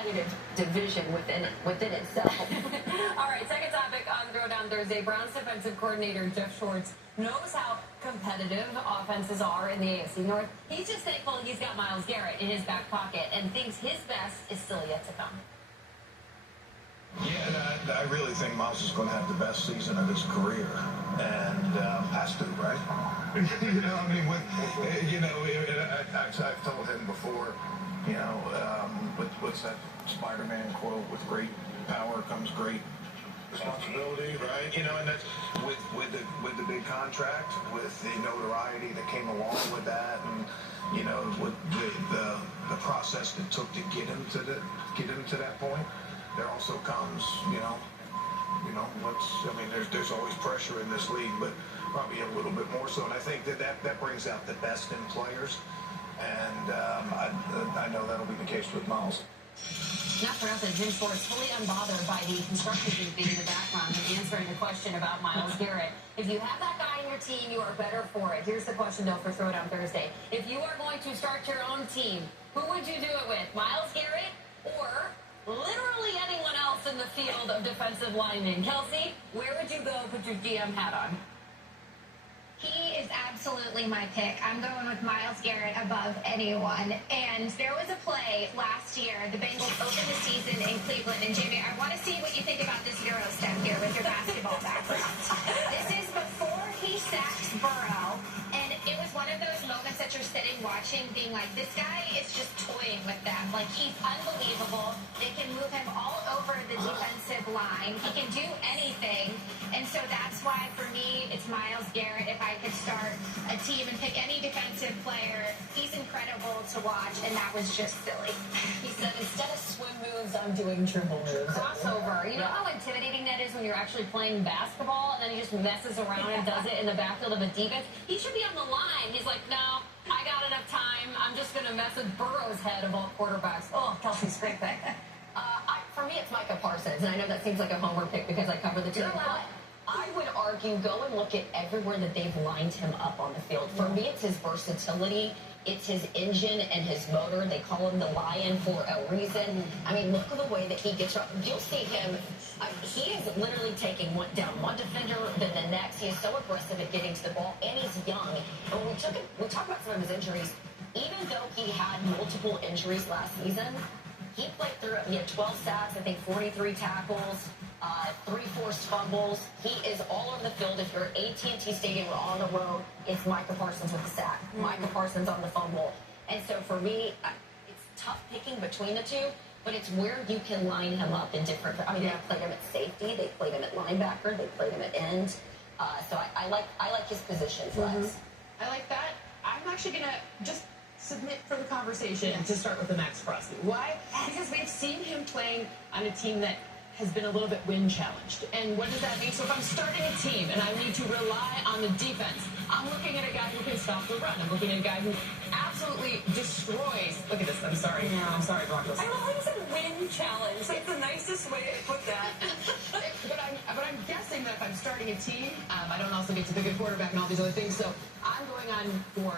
competitive division within itself. All right, second topic on Throwdown Thursday. Browns defensive coordinator Jeff Schwartz knows how competitive offenses are in the AFC North. He's just thankful he's got Myles Garrett in his back pocket and thinks his best is still yet to come. Yeah, and I really think Myles is going to have the best season of his career, and has to, right? You know, I mean, I've told him before, you know, what's that Spider-Man quote? With great power comes great responsibility, right? You know, and that's with the big contract, with the notoriety that came along with that, and you know, with the process that took to get him to that point. There also comes, you know, there's always pressure in this league, but probably a little bit more so. And I think that brings out the best in players, and I know that'll be the case with Myles. Not for nothing, Jim Schwartz fully unbothered by the construction group being in the background and answering the question about Myles Garrett. If you have that guy in your team, you are better for it. Here's the question, though, for Throwdown Thursday. If you are going to start your own team, who would you do it with? Myles Garrett or literally anyone else in the field of defensive linemen? Kelsey, where would you go put your DM hat on? He is absolutely my pick. I'm going with Myles Garrett above anyone. And there was a play last year. The Bengals opened the season in Cleveland. And Jamie, I want to see what you think about this Euro step here with your basketball background. This is before he sacks Burrow. And it was one of those moments that you're sitting watching being like, this guy is just toying with them. Like, he's unbelievable. They can move him all over the defensive line. He can do anything. And so that's why, for me, it's Myles Garrett. If I could start a team and pick any defensive player, he's incredible to watch, and that was just silly. He said, instead of swim moves, I'm doing dribble moves. Crossover. You know how intimidating that is when you're actually playing basketball, and then he just messes around and does it in the backfield of a defense? He should be on the line. He's like, no, I got enough time. I'm just going to mess with Burrow's head of all quarterbacks. Oh, Kelsey's great pick. For me, it's Micah Parsons, and I know that seems like a homer pick because I cover the team. But I would argue, go and look at everywhere that they've lined him up on the field. For me, it's his versatility. It's his engine and his motor. They call him the Lion for a reason. I mean, look at the way that he gets up. You'll see him. He is literally taking down one defender, then the next. He is so aggressive at getting to the ball, and he's young. And we talk about some of his injuries. Even though he had multiple injuries last season, he played through it. He had 12 sacks, I think 43 tackles, 3 forced fumbles. He is all over the field. If you're at AT&T Stadium or on the road, it's Micah Parsons with the sack, Micah Parsons on the fumble. And so for me, it's tough picking between the two, but it's where you can line him up in different. I mean, they played him at safety, they played him at linebacker, they played him at end. So I like his position flex. I like that. I'm actually gonna just submit for the conversation to start with the Max Crosby. Why? Because we've seen him playing on a team that has been a little bit wind challenged. And what does that mean? So if I'm starting a team and I need to rely on the defense, I'm looking at a guy who can stop the run. I'm looking at a guy who absolutely destroys. Look at this. I'm sorry. I'm sorry, Broncos. I love how you said wind challenge. It's the nicest way to put that. but I'm guessing that if I'm starting a team, I don't also get to pick a quarterback and all these other things. So I'm going on for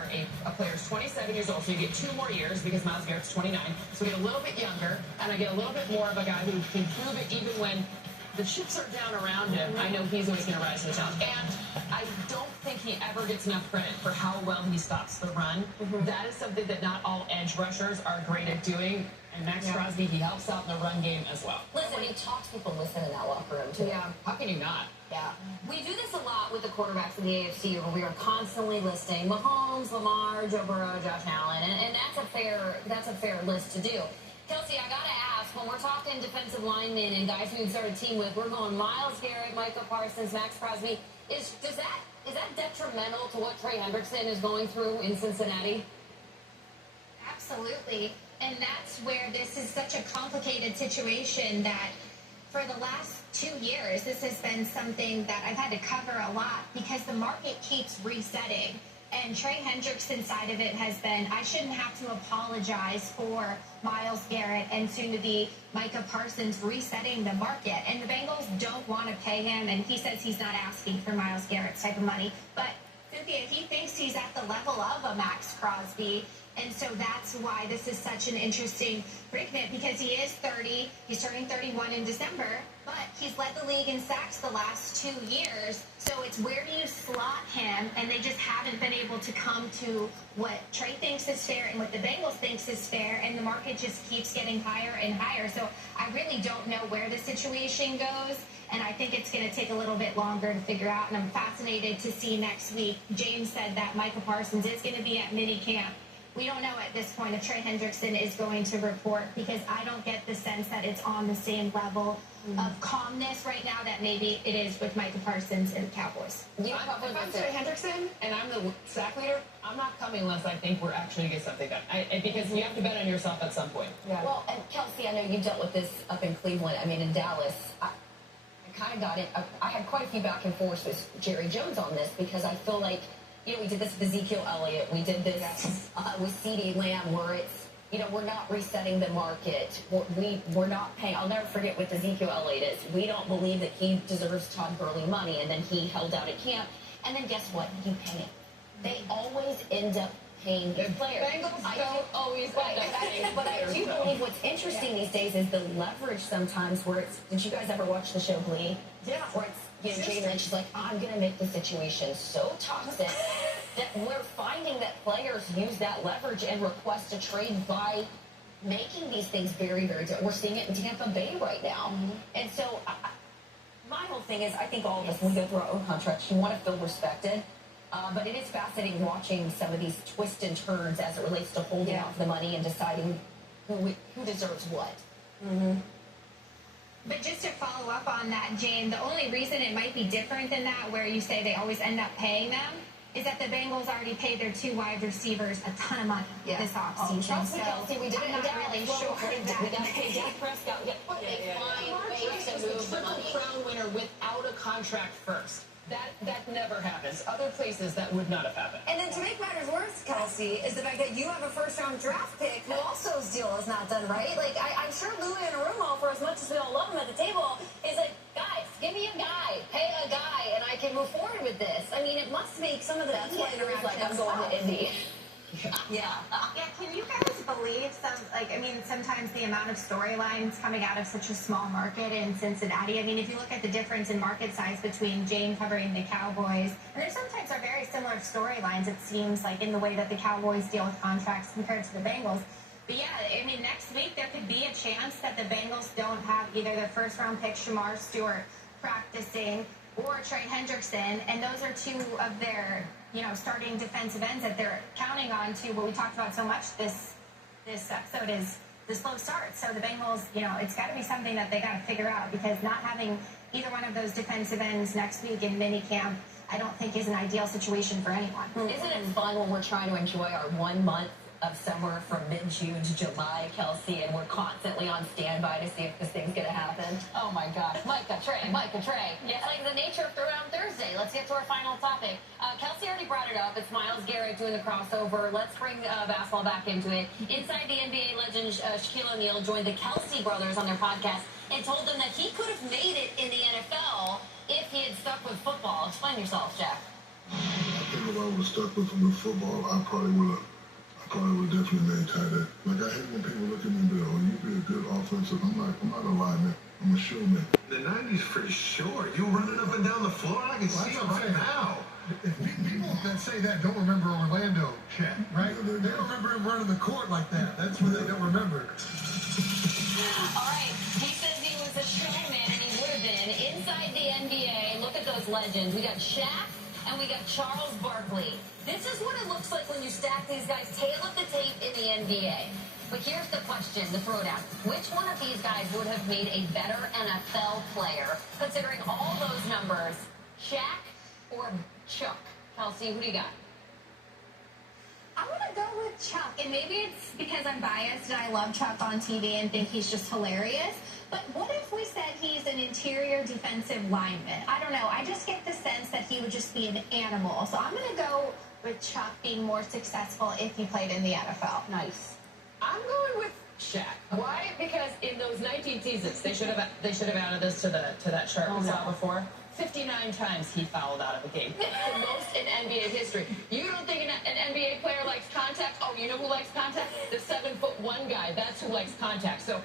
a player who's 27 years old. So you get 2 more years because Myles Garrett's 29. So we get a little bit younger, and I get a little bit more of a guy who can prove it even when the chips are down around him. I know he's always going to rise to the challenge. And I don't think he ever gets enough credit for how well he stops the run. That is something that not all edge rushers are great at doing. And Max Crosby, he helps out in the run game as well. Listen, when he talks, people listen in that locker room, too. Yeah. How can you not? Yeah. We do this a lot with the quarterbacks in the AFC, where we are constantly listing Mahomes, Lamar, Joe Burrow, Josh Allen, and that's a fair list to do. Kelsey, I gotta ask, when we're talking defensive linemen and guys who can start a team with, we're going Myles Garrett, Micah Parsons, Max Crosby. Is that detrimental to what Trey Hendrickson is going through in Cincinnati? Absolutely. And that's where this is such a complicated situation that for the last 2 years, this has been something that I've had to cover a lot because the market keeps resetting. And Trey Hendrickson's side of it has been, I shouldn't have to apologize for Myles Garrett and soon to be Micah Parsons resetting the market. And the Bengals don't want to pay him, and he says he's not asking for Myles Garrett's type of money. But Cynthia, he thinks he's at the level of a Max Crosby. And so that's why this is such an interesting predicament, because he is 30. He's turning 31 in December, but he's led the league in sacks the last 2 years. So it's where do you slot him? And they just haven't been able to come to what Trey thinks is fair and what the Bengals thinks is fair. And the market just keeps getting higher and higher. So I really don't know where the situation goes. And I think it's going to take a little bit longer to figure out. And I'm fascinated to see next week. James said that Micah Parsons is going to be at minicamp. We don't know at this point if Trey Hendrickson is going to report, because I don't get the sense that it's on the same level of calmness right now that maybe it is with Micah Parsons and the Cowboys. If I'm Trey Hendrickson and I'm the sack leader, I'm not coming unless I think we're actually going to get something done. Because you have to bet on yourself at some point. Yeah. Well, and Kelsey, I know you dealt with this up in Cleveland. I mean, in Dallas, I kind of got it. I had quite a few back and forth with Jerry Jones on this, because I feel like, you know, we did this with Ezekiel Elliott. We did this with CeeDee Lamb, where it's, you know, we're not resetting the market. We're not paying. I'll never forget what Ezekiel Elliott is. We don't believe that he deserves Todd Gurley money. And then he held out at camp. And then guess what? He paid. They always end up paying these players. Bengals don't always end up paying But I do believe what's interesting these days is the leverage sometimes, where it's, did you guys ever watch the show Glee? Yeah. Where it's, you know, Jay Lynch is like, I'm going to make the situation so toxic that we're finding that players use that leverage and request a trade by making these things very, very different. We're seeing it in Tampa Bay right now. And so my whole thing is, I think all of us, when we go through our own contracts, you want to feel respected. But it is fascinating watching some of these twists and turns as it relates to holding out the money and deciding who deserves what. But just to follow up on that, Jane, the only reason it might be different than that, where you say they always end up paying them, is that the Bengals already paid their 2 wide receivers a ton of money this offseason. Trust me, Kelsey, we did it in I'm not really Dallas. sure We got to pay Dak Prescott. But they find ways to move the Triple money. Crown winner without a contract first. That never happens. Other places that would not have happened. And then to make matters worse, Kelsey, is the fact that you have a first-round draft pick who also's deal is not done right. Like, I'm sure Louis and Arumo, for as much as we all love him at the table, is like, guys, give me a guy, pay a guy, and I can move forward with this. I mean, it must make some of the media interactions Like, I'm going to Indy. Yeah, can you guys believe sometimes the amount of storylines coming out of such a small market in Cincinnati? I mean, if you look at the difference in market size between Jane covering the Cowboys, and there sometimes are very similar storylines, it seems like, in the way that the Cowboys deal with contracts compared to the Bengals. But yeah, I mean, next week there could be a chance that the Bengals don't have either their first-round pick, Shamar Stewart, practicing, or Trey Hendrickson, and those are 2 of their, starting defensive ends that they're counting on to what we talked about so much this episode is the slow start. So the Bengals, it's got to be something that they got to figure out, because not having either one of those defensive ends next week in minicamp, I don't think is an ideal situation for anyone. Isn't it fun when we're trying to enjoy our 1 month of summer from mid-June to July, Kelsey, and we're constantly on standby to see if this thing's going to happen? Oh my gosh. Micah Trey. It's like the nature of Throwdown Thursday. Let's get to our final topic. Kelsey already brought it up. It's Myles Garrett doing the crossover. Let's bring basketball back into it. Inside the NBA legend Shaquille O'Neal joined the Kelsey brothers on their podcast and told them that he could have made it in the NFL if he had stuck with football. Explain yourself, Jack. I think if I would have stuck with football, I probably would have definitely made tight end. Like, I hate when people look at me and be like, oh, you'd be a good offensive. I'm not a lineman. I'm a showman. The 90s for sure. You running up and down the floor? I can see it right now. If people that say that don't remember Orlando, Shaq, right? They don't remember him running the court like that. That's what they don't remember. All right. He says he was a showman, and he would have been. Inside the NBA, look at those legends. We got Shaq and we got Charles Barkley. This is what it looks like when you stack these guys tail of the tape in the NBA. But here's the question, the throwdown. Which one of these guys would have made a better NFL player, considering all those numbers? Shaq or Chuck? Kelsey, who do you got? I'm going to go with Chuck, and maybe it's because I'm biased and I love Chuck on TV and think he's just hilarious. But what if we said he's an interior defensive lineman? I don't know. I just get the sense that he would just be an animal. So I'm going to go with Chuck being more successful if he played in the NFL. Nice. I'm going with Shaq. Why? Because in those 19 seasons, they should have added this to that chart we saw before. 59 times he fouled out of a game. The most in NBA history. You don't think an NBA player likes contact? Oh, you know who likes contact? The 7'1" guy. That's who likes contact. So